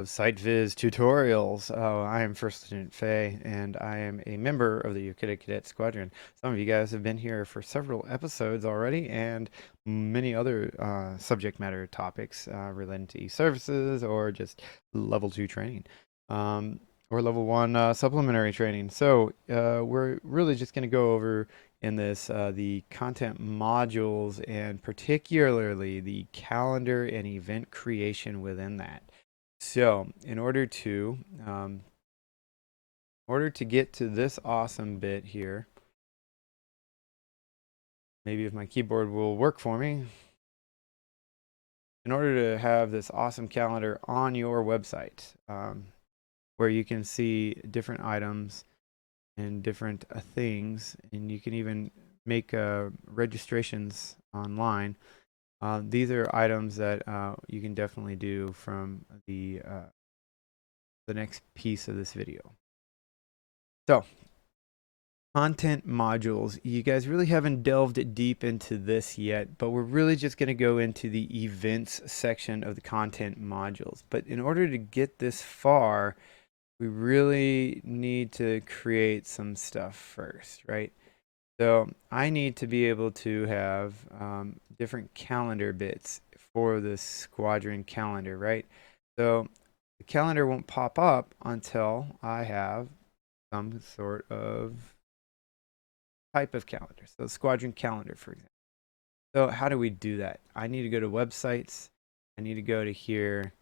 of Sitviz tutorials. I am First Lieutenant Faye, and I am a member of the Yokita Cadet Squadron. Some of you guys have been here for several episodes already, and many other subject matter topics related to e-services or just level 2 training, or level 1 supplementary training. So we're really just going to go over in this the content modules and particularly the calendar and event creation within that. So, in order to get to this awesome bit here, maybe if my keyboard will work for me, in order to have this awesome calendar on your website, where you can see different items and different things, and you can even make registrations online. These are items that you can definitely do from the next piece of this video. So, content modules. You guys really haven't delved deep into this yet, but we're really just going to go into the events section of the content modules. But in order to get this far, we really need to create some stuff first, right? So I need to be able to have different calendar bits for the squadron calendar, right? So the calendar won't pop up until I have some sort of type of calendar. So squadron calendar, for example. So how do we do that? I need to go to websites. I need to go to here,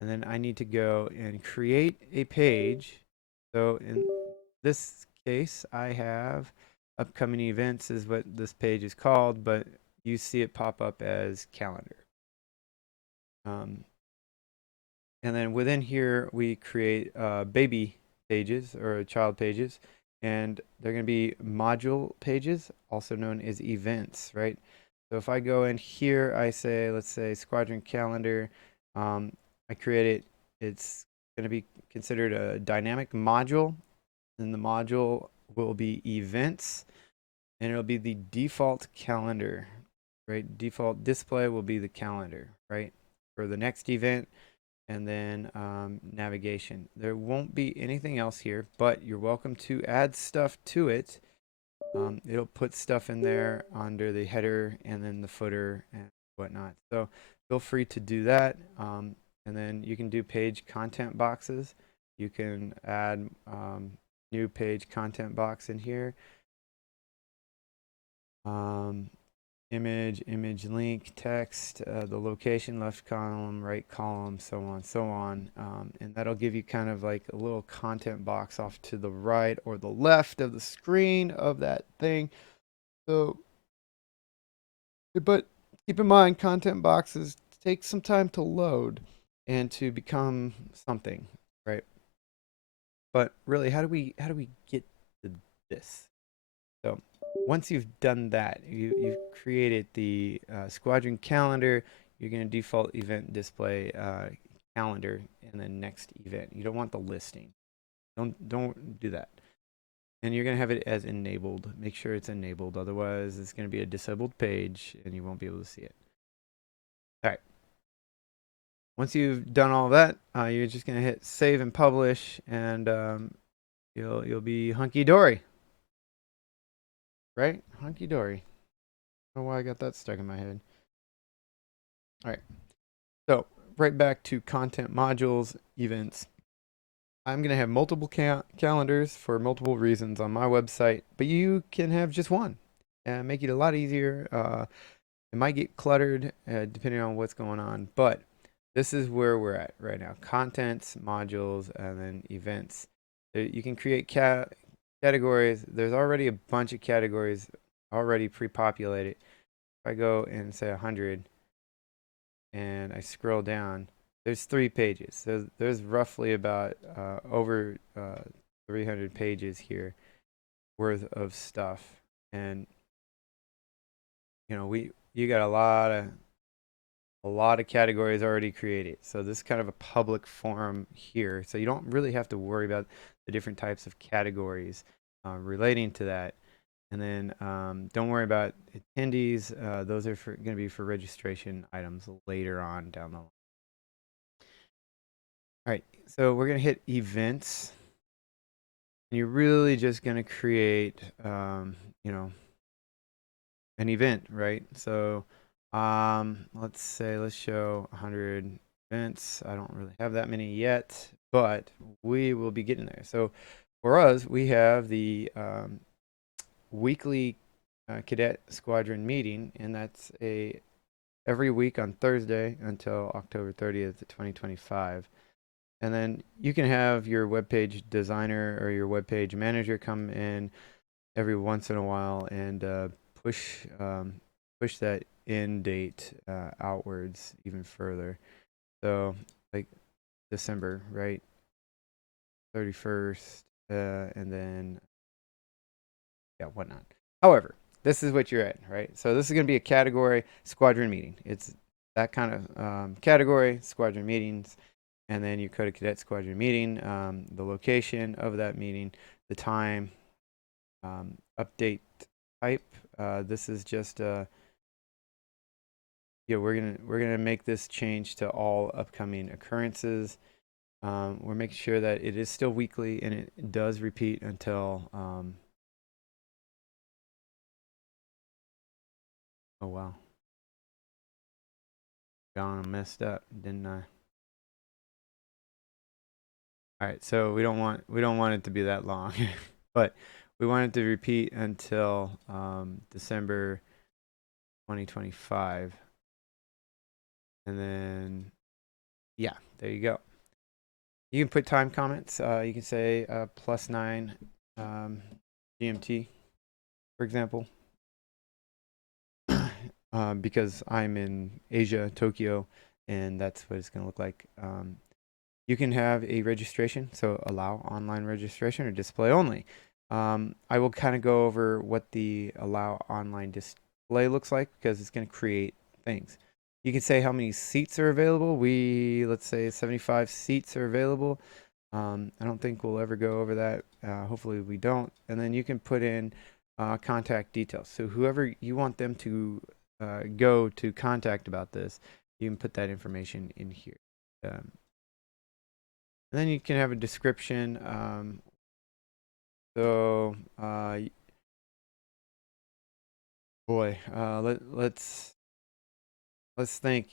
and then I need to go and create a page. So in this case, I have upcoming events is what this page is called, but you see it pop up as calendar. Um, and then within here, we create baby pages or child pages, and they're going to be module pages, also known as events, right? So if I go in here, I say, let's say squadron calendar, I create it. It's going to be considered a dynamic module, and the module will be events, and it'll be the default calendar, right? Default display will be the calendar, right? For the next event, and then navigation. There won't be anything else here, but you're welcome to add stuff to it. It'll put stuff in there under the header and then the footer and whatnot. So feel free to do that. And then you can do page content boxes. You can add new page content box in here. Um, image link, text, the location, left column, right column, so on, so on. And that'll give you kind of like a little content box off to the right or the left of the screen of that thing. So, but keep in mind, content boxes take some time to load and to become something, right? But really, how do we get to this? So once you've done that, you've created the squadron calendar. You're going to default event display calendar in the next event. You don't want the listing. Don't do that. And you're going to have it as enabled. Make sure it's enabled. Otherwise, it's going to be a disabled page and you won't be able to see it. All right. Once you've done all that, you're just going to hit save and publish, and you'll be hunky dory, right? Hunky dory. I don't know why I got that stuck in my head. All right. So right back to content modules, events. I'm going to have multiple calendars for multiple reasons on my website, but you can have just one and make it a lot easier. It might get cluttered depending on what's going on, but this is where we're at right now. Contents, modules, and then events. You can create categories. There's already a bunch of categories already pre-populated. If I go and say 100, and I scroll down, there's 3 pages. So there's roughly about over 300 pages here worth of stuff, and you got a lot of categories already created. So this is kind of a public forum here. So you don't really have to worry about the different types of categories relating to that. And then don't worry about attendees. Those are going to be for registration items later on down the line. All right, so we're gonna hit events, and you're really just gonna create, you know, an event, right? So, let's say let's show 100 events. I don't really have that many yet, but we will be getting there. So, for us, we have the weekly cadet squadron meeting, and that's a every week on Thursday until October 30th, 2025. And then you can have your web page designer or your web page manager come in every once in a while and push push that end date outwards even further. So like December, right? 31st, and then yeah, whatnot. However, this is what you're at, right? So this is going to be a category squadron meeting. It's that kind of category squadron meetings, and then you code a cadet squadron meeting, the location of that meeting, the time, update type. This is just yeah, we're gonna make this change to all upcoming occurrences. We're making sure that it is still weekly and it does repeat until oh wow, gone and messed up, didn't I? All right, so we don't want it to be that long, but we want it to repeat until December 2025, and then yeah, there you go. You can put time comments. You can say +9 um, GMT, for example, because I'm in Asia, Tokyo, and that's what it's going to look like. You can have a registration, so allow online registration or display only. I will kind of go over what the allow online display looks like because it's going to create things. You can say how many seats are available. Let's say 75 seats are available. I don't think we'll ever go over that. Hopefully we don't. And then you can put in contact details. So whoever you want them to go to contact about this, you can put that information in here. And then you can have a description. So, boy, let's think.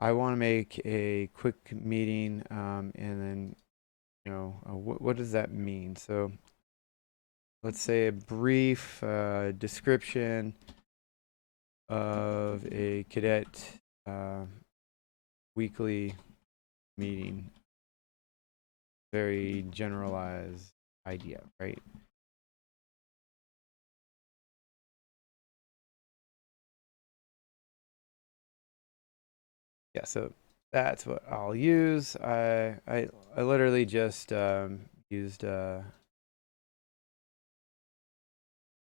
I want to make a quick meeting, and then what does that mean? So, let's say a brief description of a cadet uh, weekly meeting. Very generalized idea, right? Yeah, so that's what I'll use. I literally just used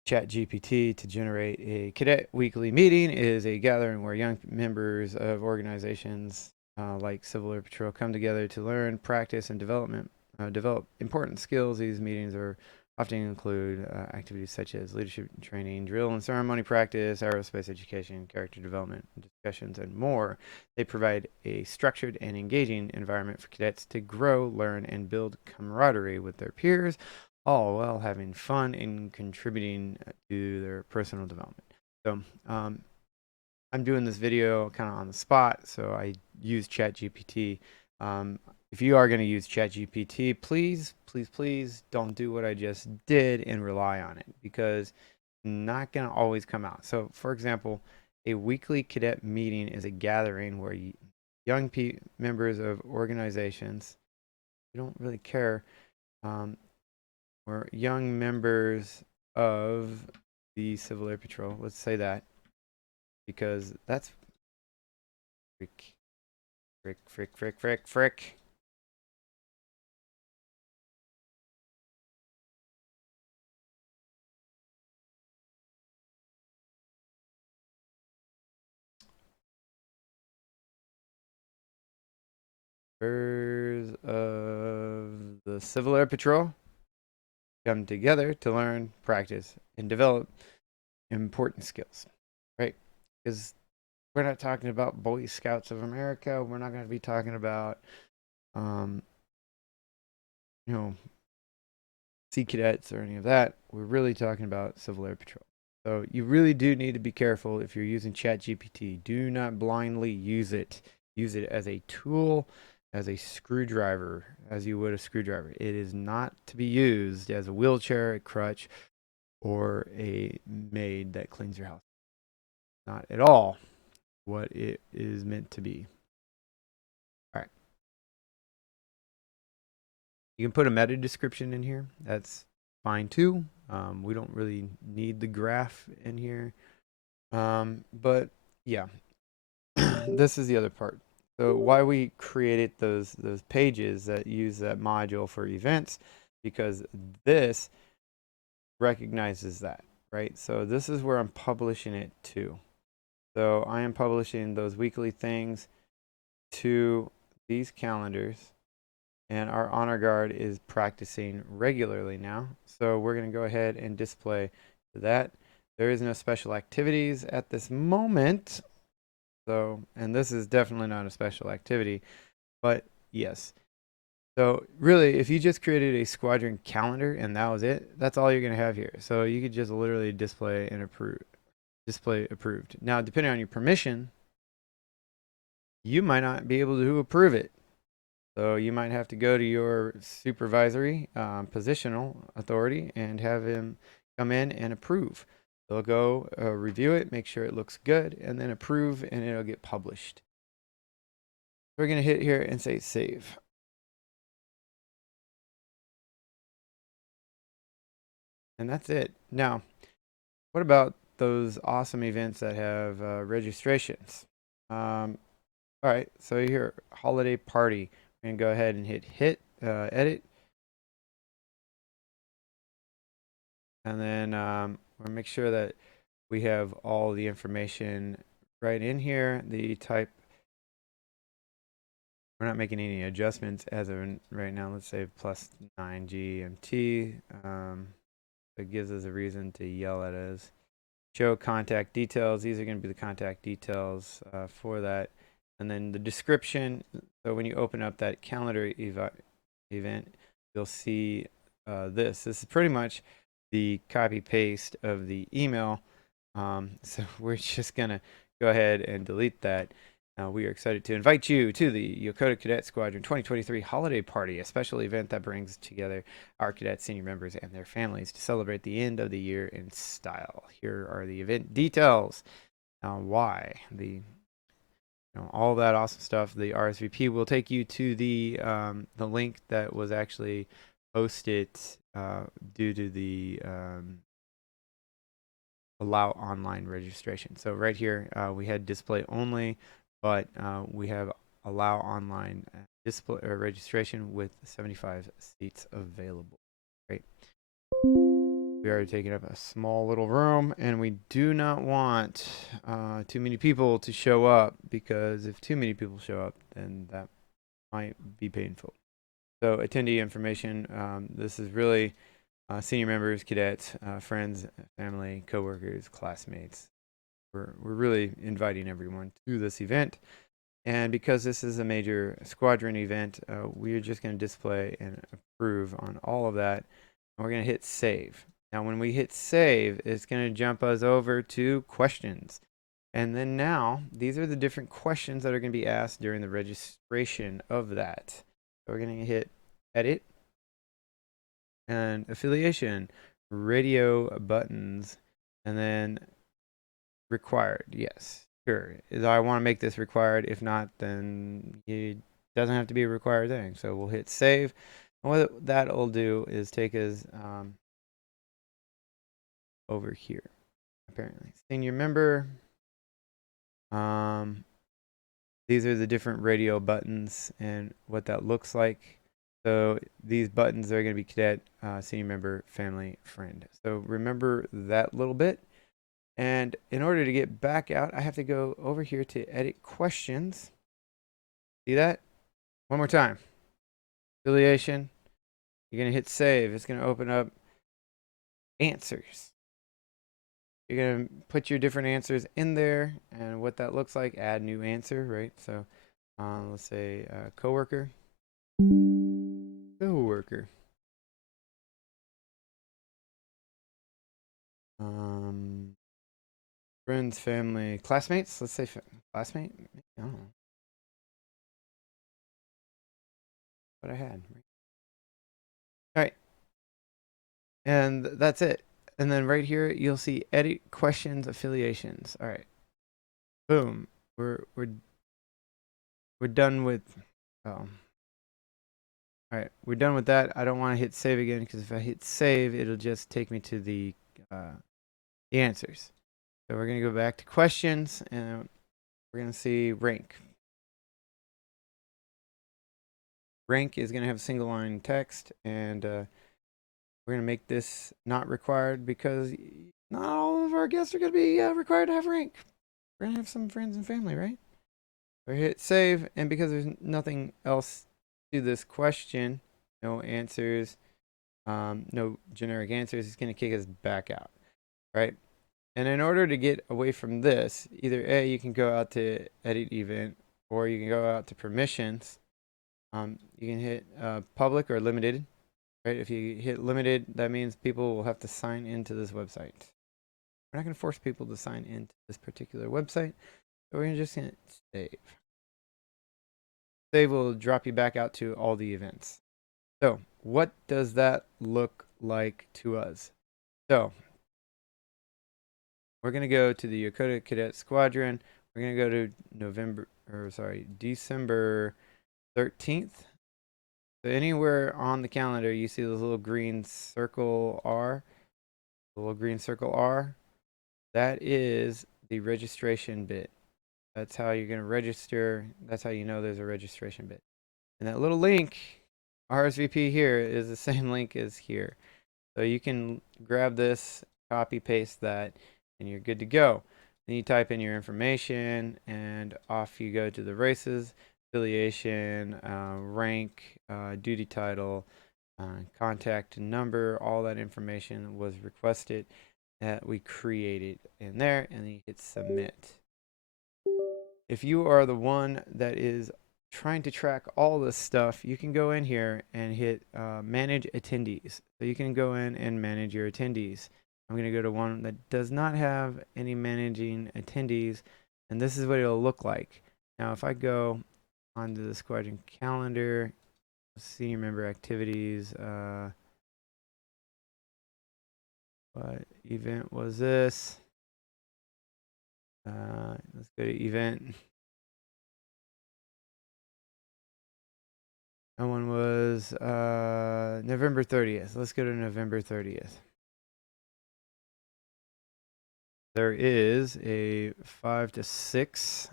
Chat GPT to generate a cadet weekly meeting. It is a gathering where young members of organizations like Civil Air Patrol come together to learn, practice, and develop important skills. These meetings are often include activities such as leadership training, drill and ceremony practice, aerospace education, character development, discussions, and more. They provide a structured and engaging environment for cadets to grow, learn, and build camaraderie with their peers, all while having fun and contributing to their personal development. So I'm doing this video kind of on the spot, so I use ChatGPT. If you are going to use ChatGPT, please, please, please don't do what I just did and rely on it because it's not going to always come out. So, for example, a weekly cadet meeting is a gathering where young members of organizations, you don't really care, um, or young members of the Civil Air Patrol, let's say that, because that's frick, frick, frick, frick, frick, frick. Members of the Civil Air Patrol come together to learn, practice, and develop important skills, right? Because We're not talking about Boy Scouts of America. We're not going to be talking about, um, you know, Sea Cadets or any of that. We're really talking about Civil Air Patrol. So you really do need to be careful if you're using ChatGPT. Do not blindly use it. Use it as a tool, as a screwdriver, as you would a screwdriver. It is not to be used as a wheelchair, a crutch, or a maid that cleans your house. Not at all what it is meant to be. All right. You can put a meta description in here. That's fine too. We don't really need the graph in here. But yeah, this is the other part. So why we created those pages that use that module for events, because this recognizes that, right? So this is where I'm publishing it to. So I am publishing those weekly things to these calendars, and our honor guard is practicing regularly now. So we're going to go ahead and display that. There is no special activities at this moment. So, and this is definitely not a special activity, but yes. So really, if you just created a squadron calendar and that was it, that's all you're going to have here. So you could just literally display and approve, display approved. Now, depending on your permission, you might not be able to approve it. So you might have to go to your supervisory positional authority and have him come in and approve. They'll go review it, make sure it looks good, and then approve, and it'll get published. We're going to hit here and say save. And that's it. Now, what about those awesome events that have registrations? All right, so here, holiday party. We're going to go ahead and hit edit. And then we'll make sure that we have all the information right in here. The type, we're not making any adjustments as of right now. Let's say +9 GMT. It gives us a reason to yell at us. Show contact details. These are going to be the contact details for that. And then the description. So when you open up that calendar event, you'll see this. This is pretty much the copy paste of the email. So we're just going to go ahead and delete that. We are excited to invite you to the Yokota Cadet Squadron 2023 Holiday Party, a special event that brings together our cadet senior members and their families to celebrate the end of the year in style. Here are the event details. Why all that awesome stuff. The RSVP will take you to the link that was actually posted due to the allow online registration. So right here we had display only, but we have allow online display registration with 75 seats available. Great. We are taking up a small little room, and we do not want too many people to show up, because if too many people show up, then that might be painful. So attendee information, this is really senior members, cadets, friends, family, coworkers, classmates. We're really inviting everyone to this event. And because this is a major squadron event, we're just going to display and approve on all of that. And we're going to hit save. Now, when we hit save, it's going to jump us over to questions. And then now, these are the different questions that are going to be asked during the registration of that. So we're going to hit edit and affiliation, radio buttons, and then required. Yes, sure. I want to make this required. If not, then it doesn't have to be a required thing. So we'll hit save. And what that'll do is take us over here, apparently. Senior member. These are the different radio buttons and what that looks like. So these buttons are going to be cadet, senior member, family, friend. So remember that little bit. And in order to get back out, I have to go over here to edit questions. See that? One more time. Affiliation. You're going to hit save. It's going to open up answers. You're going to put your different answers in there and what that looks like. Add new answer, right? So let's say coworker. Coworker. Um, Friends, family, classmates. Let's say classmate. I don't know what I had. All right, and that's it. And then right here, you'll see edit questions affiliations. All right, boom. We're done with. Oh, all right, we're done with that. I don't want to hit save again because if I hit save, it'll just take me to the answers. So we're gonna go back to questions, and we're gonna see rank. Rank is gonna have single line text, and we're gonna make this not required because not all of our guests are gonna be required to have rank. We're gonna have some friends and family, right? We hit save, and because there's nothing else to this question, no answers, no generic answers, it's gonna kick us back out, right? And in order to get away from this, either A, you can go out to edit event, or you can go out to permissions. You can hit public or limited, right? If you hit limited, that means people will have to sign into this website. We're not going to force people to sign into this particular website, so we're just going to save. Save will drop you back out to all the events. So what does that look like to us? So we're going to go to the Yokota Cadet Squadron. We're going to go to December 13th. So anywhere on the calendar, you see this little green circle R, the little green circle R. That is the registration bit. That's how you're going to register. That's how you know there's a registration bit. And that little link, RSVP here, is the same link as here. So you can grab this, copy, paste that, and you're good to go. Then you type in your information, and off you go to the races, affiliation, rank, duty title, contact number. All that information was requested that we created in there, and then you hit submit. If you are the one that is trying to track all this stuff, you can go in here and hit manage attendees. So you can go in and manage your attendees. I'm going to go to one that does not have any managing attendees, and this is what it'll look like. Now, if I go onto the squadron calendar, senior member activities, what event was this? Let's go to event. That one was November 30th. Let's go to November 30th. There is a 5 to 6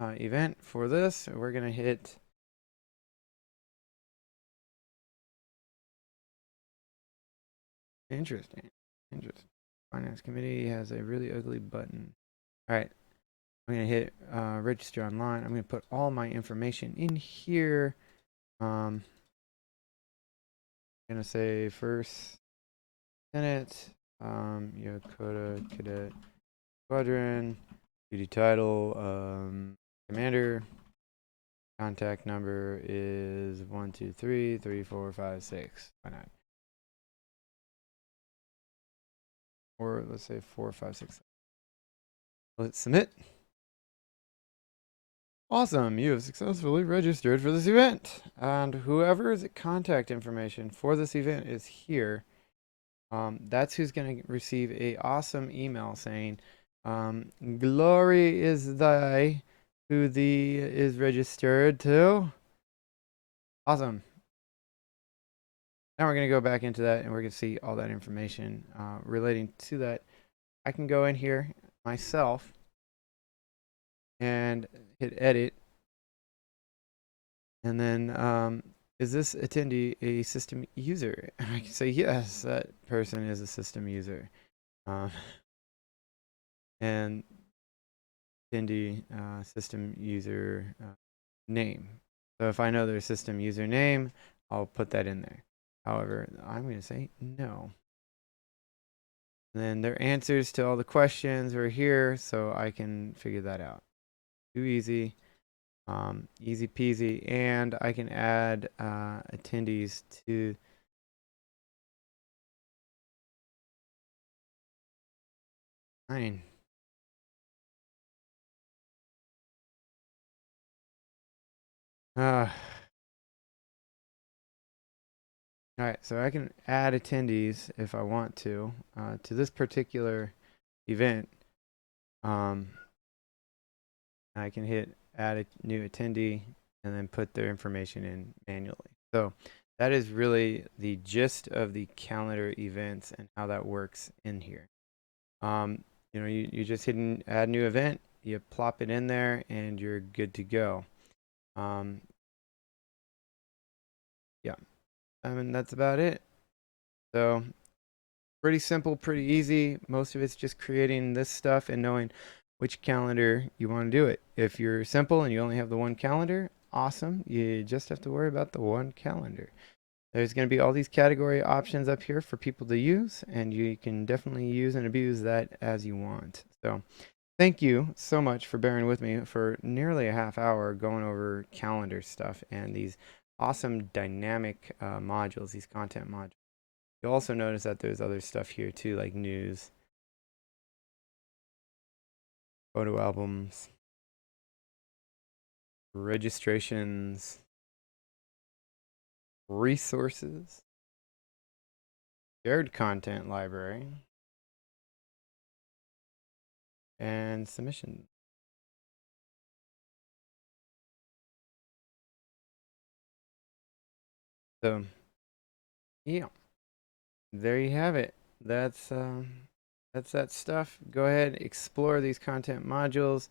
event for this. We're going to hit interesting. Interesting. Finance committee has a really ugly button. All right. I'm going to hit register online. I'm going to put all my information in here. I'm going to say first Senate, Yokota Cadet Squadron, duty title, commander. Contact number is 1233456. Why not? Or let's say 456. Let's submit. Awesome, you have successfully registered for this event. And whoever's contact information for this event is here. That's who's going to receive a awesome email saying, glory is thy who thee is registered to. Awesome. Now we're going to go back into that and we're going to see all that information relating to that. I can go in here myself and hit edit. And then, is this attendee a system user? I can say, yes, that person is a system user. And attendee system user name. So if I know their system user name, I'll put that in there. However, I'm going to say no. And then their answers to all the questions are here, so I can figure that out. Too easy. Easy peasy. And I can add attendees to. Fine. All right, so I can add attendees if I want to this particular event. Um, I can hit add a new attendee and then put their information in manually. So that is really the gist of the calendar events and how that works in here. You just hit add new event, you plop it in there, and you're good to go. Um, yeah, I mean, that's about it. So pretty simple, pretty easy. Most of it's just creating this stuff and knowing which calendar you want to do it. If you're simple and you only have the one calendar, awesome. You just have to worry about the one calendar. There's going to be all these category options up here for people to use, and you can definitely use and abuse that as you want. So thank you so much for bearing with me for nearly a half hour going over calendar stuff and these awesome dynamic modules, these content modules. You'll also notice that there's other stuff here too, like news, photo albums, registrations, resources, shared content library, and submission. So, yeah, there you have it. That's that stuff. Go ahead, explore these content modules.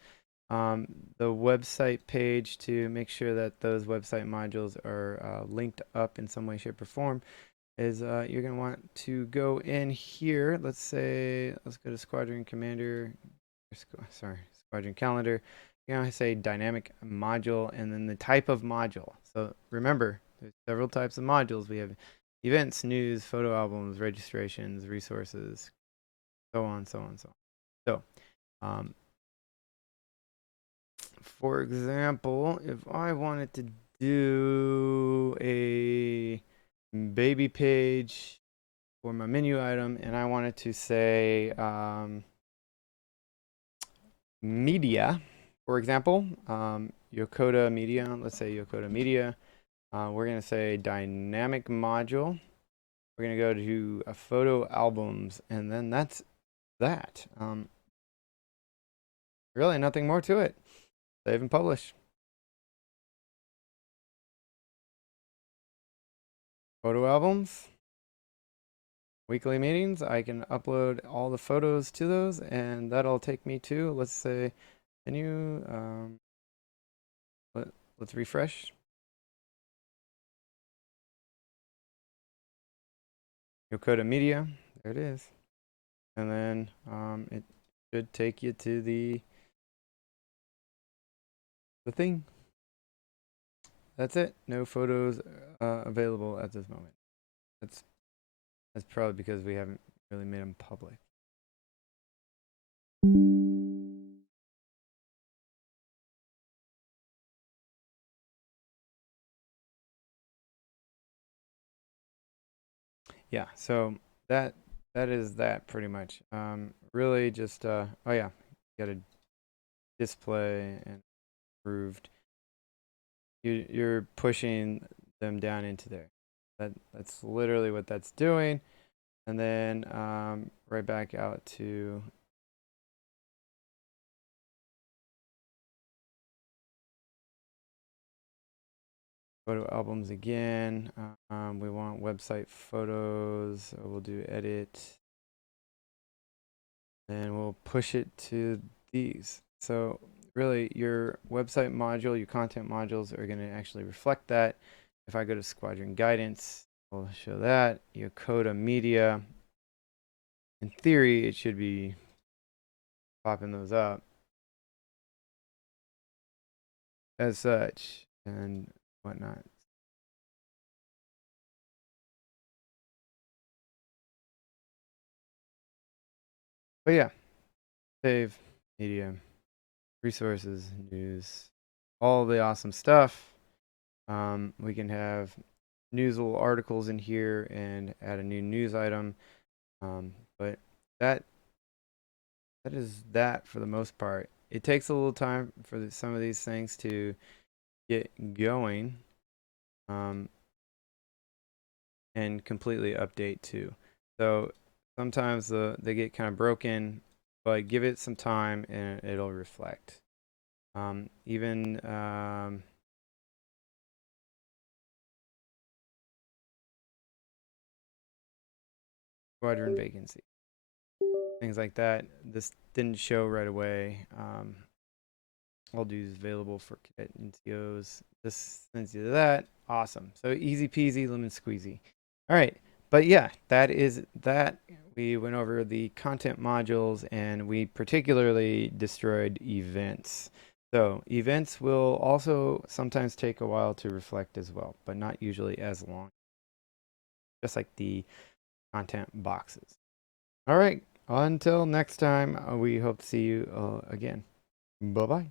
The website page to make sure that those website modules are linked up in some way, shape, or form is you're going to want to go in here. Let's go to Squadron Commander, Squadron Calendar. You're going to say dynamic module and then the type of module. So remember, there's several types of modules. We have events, news, photo albums, registrations, resources, so on, so on, so on. So, for example, if I wanted to do a baby page for my menu item and I wanted to say media, for example, Yokota Media, let's say Yokota Media, we're going to say dynamic module. We're going to go to photo albums, and then that's that. Really, nothing more to it. Save and publish. Photo albums. Weekly meetings, I can upload all the photos to those, and that'll take me to, let's say, menu. Let's refresh. Yokota Media, there it is. And then it should take you to the thing. That's it. No photos available at this moment. That's that's probably because we haven't really made them public. Yeah, so that is that pretty much. Really just oh yeah, you got a display and approved. You're pushing them down into there. That's literally what that's doing. And then right back out to photo albums again. We want website photos. We'll do edit. And we'll push it to these. So really your website module, your content modules are going to actually reflect that. If I go to Squadron Guidance, we'll show that. Yokota Media, in theory, it should be popping those up as such and whatnot. But yeah, save, media, resources, news, all the awesome stuff. We can have newsable articles in here and add a new news item. But that that is that for the most part. It takes a little time for some of these things to get going, um, and completely update too. So sometimes they get kind of broken, but give it some time and it'll reflect. Even squadron vacancy, things like that. This didn't show right away. All dues available for cadet NCOs. This sends you to that. Awesome. So easy peasy, lemon squeezy. All right. But yeah, that is that. We went over the content modules and we particularly destroyed events. So events will also sometimes take a while to reflect as well, but not usually as long, just like the content boxes. All right. Until next time, we hope to see you again. Bye bye.